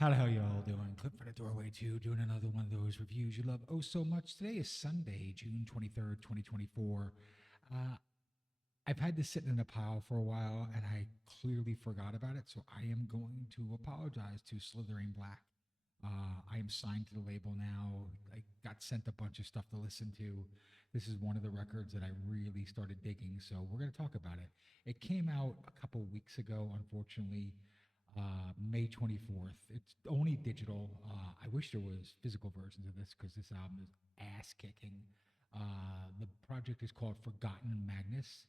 How the hell you all doing? Clip for the doorway too, doing another one of those reviews you love oh so much. Today is Sunday, June 23rd, 2024. Uh, I've had this sitting in a pile for a while and I clearly forgot about it, so I am going to apologize to Slithering Black. I am signed to the label now. I got sent a bunch of stuff to listen to. This is one of the records that I really started digging, so we're going to talk about it. It came out a couple weeks ago, unfortunately. May 24th. It's only digital. I wish there was physical versions of this because this album is ass kicking. The project is called Forgotten Magus,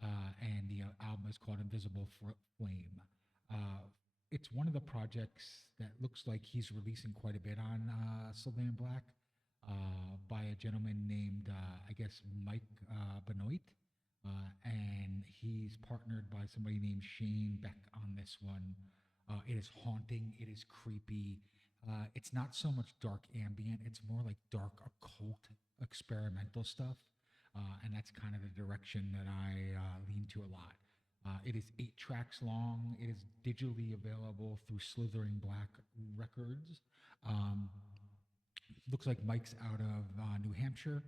and the album is called Invisible Flame. It's one of the projects that looks like he's releasing quite a bit on Sylvain Black by a gentleman named, I guess, Mike Benoit. And he's partnered by somebody named Shane Beck on this one. It is haunting. It is creepy. It's not so much dark ambient. It's more like dark occult experimental stuff. And that's kind of the direction that I lean to a lot. It is 8 tracks long. It is digitally available through Slithering Black Records. Looks like Mike's out of New Hampshire.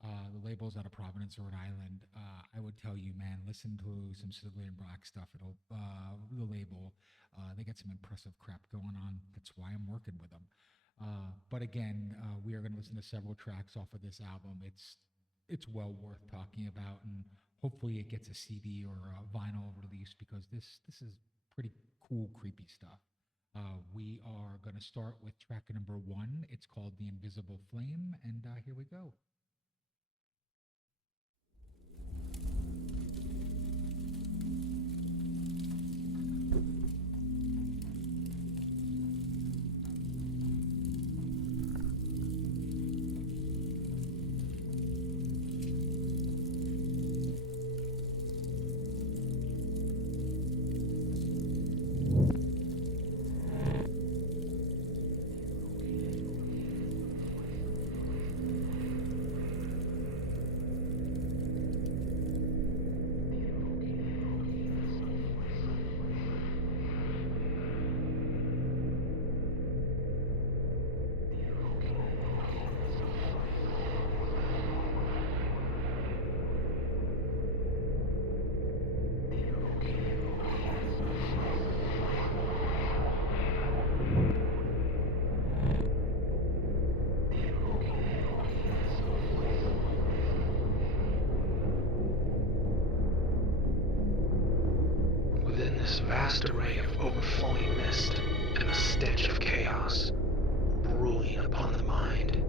The label's out of Providence, Rhode Island. I would tell you, man, listen to some Slithering Black stuff. It'll the label. They got some impressive crap going on. That's why I'm working with them. But again, we are going to listen to several tracks off of this album. It's well worth talking about, and hopefully it gets a CD or a vinyl release because this is pretty cool, creepy stuff. We are going to start with track number 1. It's called The Invisible Flame, and here we go. This vast array of overflowing mist and a stench of chaos brewing upon the mind.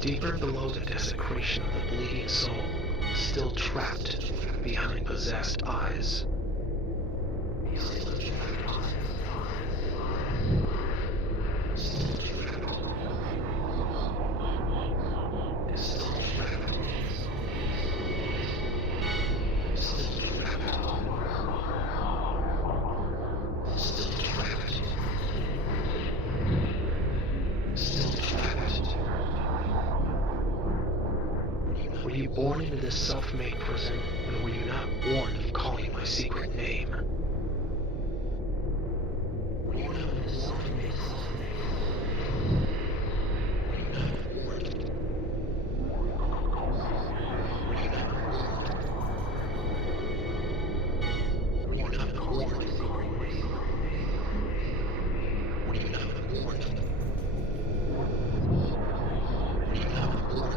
Deeper below the desecration of the bleeding soul, still trapped behind possessed eyes. Were you born into this self-made prison, and were you not warned of calling my secret name? Were you not warned? Were you not warned? Were you not warned? Were you not warned? Were you not warned? Were you not warned?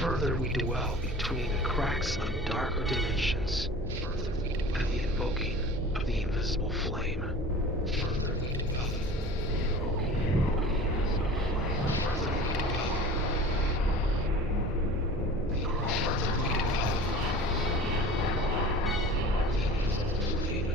Further we dwell between the cracks of darker dimensions, further we dwell at the invoking of the invisible flame. Further we dwell. Further we dwell. Further we dwell. The invisible flame.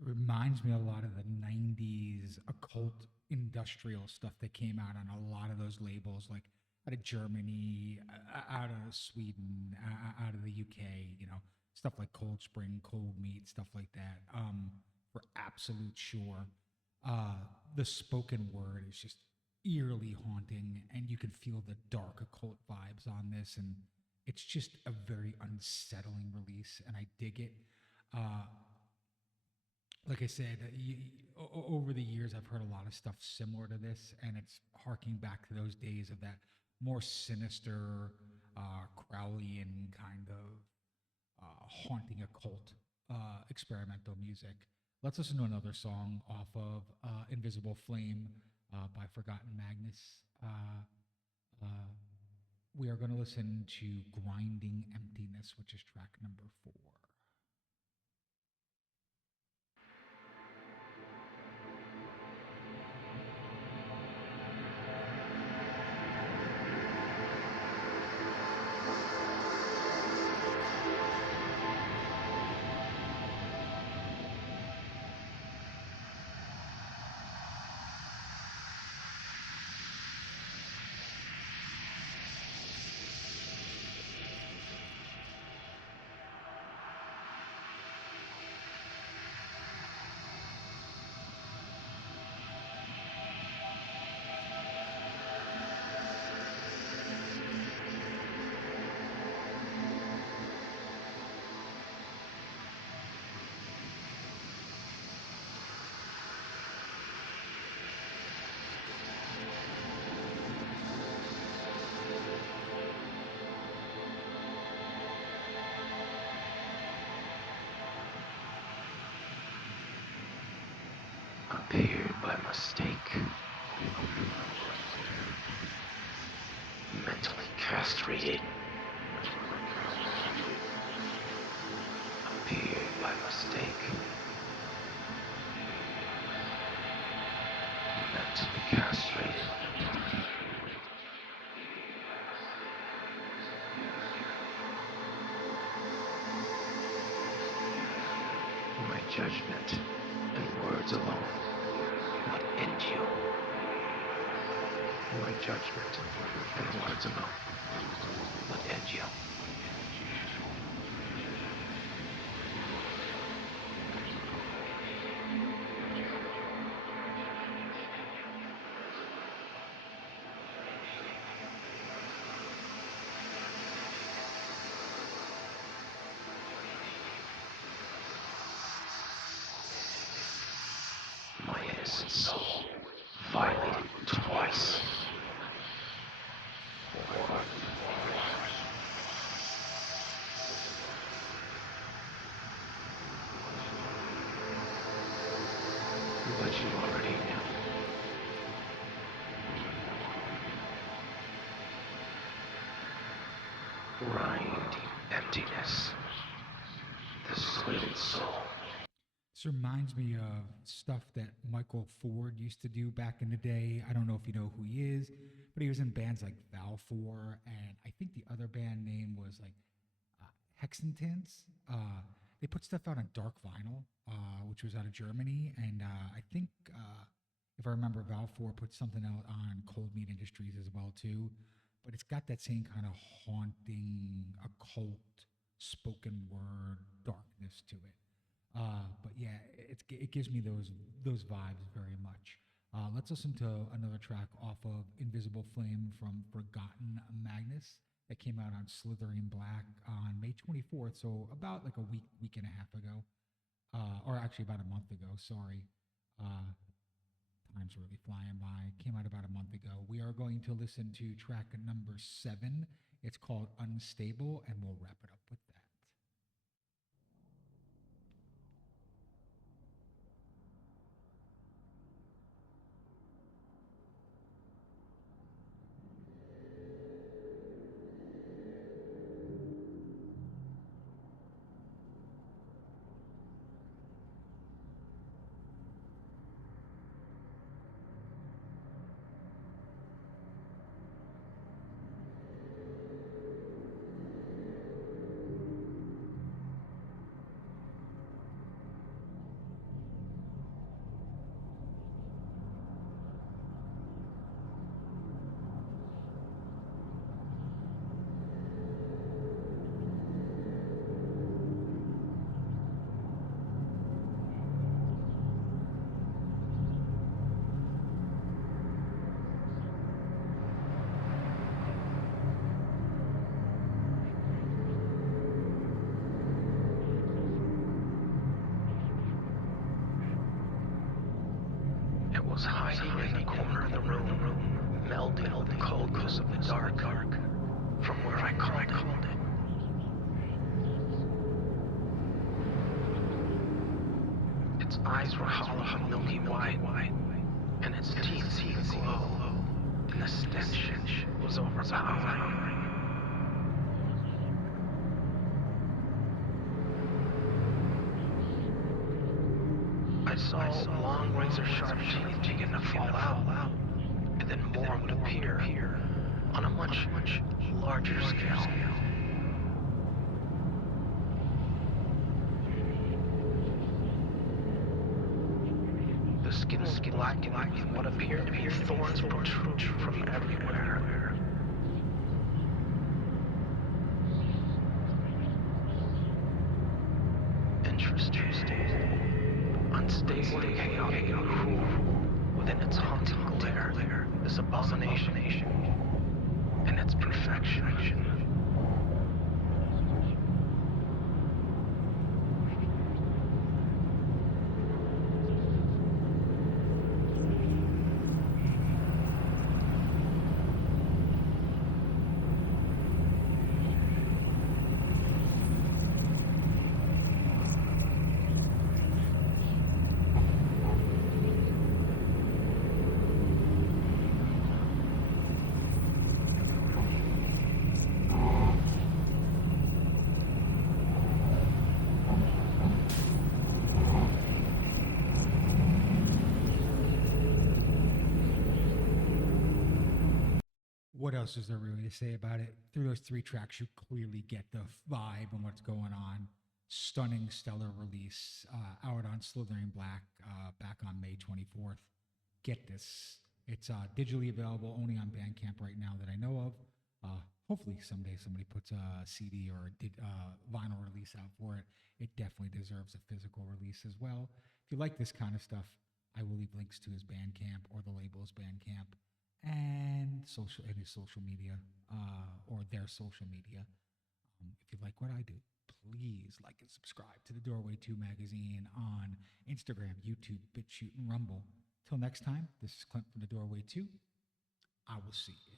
It reminds me a lot of the 90s occult industrial industrial stuff that came out on a lot of those labels, like out of Germany, out of Sweden, out of the UK, stuff like Cold Spring, Cold Meat, stuff like that. For absolute sure. Uh, the spoken word is just eerily haunting, and you can feel the dark occult vibes on this, and it's just a very unsettling release, and I dig it. Uh, like I said, over the years, I've heard a lot of stuff similar to this, and it's harking back to those days of that more sinister, Crowleyan kind of haunting occult experimental music. Let's listen to another song off of Invisible Flame by Forgotten Magnus. Uh, we are going to listen to Grinding Emptiness, which is track number 4. Appeared by mistake. Mentally castrated. Appeared by mistake. Mentally castrated. My judgment and words alone would end you. My judgment and words alone would end you. My innocent soul violated twice. But you already knew. Grinding emptiness. The slitted soul. This reminds me of stuff that Michael Ford used to do back in the day. I don't know if you know who he is, but he was in bands like Valfor, and I think the other band name was like Hexentance. They put stuff out on Dark Vinyl, which was out of Germany, and I think if I remember, Valfor put something out on Cold Meat Industries as well too. But it's got that same kind of haunting, occult, spoken word darkness to it. But yeah, it gives me those vibes very much. Let's listen to another track off of Invisible Flame from Forgotten Magnus that came out on Slithering Black on May 24th, so about like a week and a half ago, or actually about a month ago. Sorry, time's really flying by. Came out about a month ago. We are going to listen to track number 7. It's called Unstable, and we'll wrap it up with that. was hiding in the corner of the room, melding with the coldness of the dark, from where I called it. Its eyes were hollow and milky white, and its teeth seemed to glow, and the stench was overpowering. I saw long razor-sharp teeth begin to fall out, and then more would appear on a much larger scale. The skin was blackened with what appeared to be thorns protruding from everywhere. Interesting. Unstable and chaotic and cruel within its haunting glare, this abomination and its perfection. What else is there really to say about it? Through those 3 tracks, you clearly get the vibe and what's going on. Stunning, stellar release out on Slithering Black back on May 24th. Get this. It's digitally available only on Bandcamp right now that I know of. Hopefully someday somebody puts a CD or a vinyl release out for it. It definitely deserves a physical release as well. If you like this kind of stuff, I will leave links to his Bandcamp or the label's Bandcamp and his social media or their social media. If you like what I do, please like and subscribe to the Doorway 2 magazine on Instagram, YouTube, BitChute, and Rumble. Till next time, this is Clint from the Doorway 2. I will see you.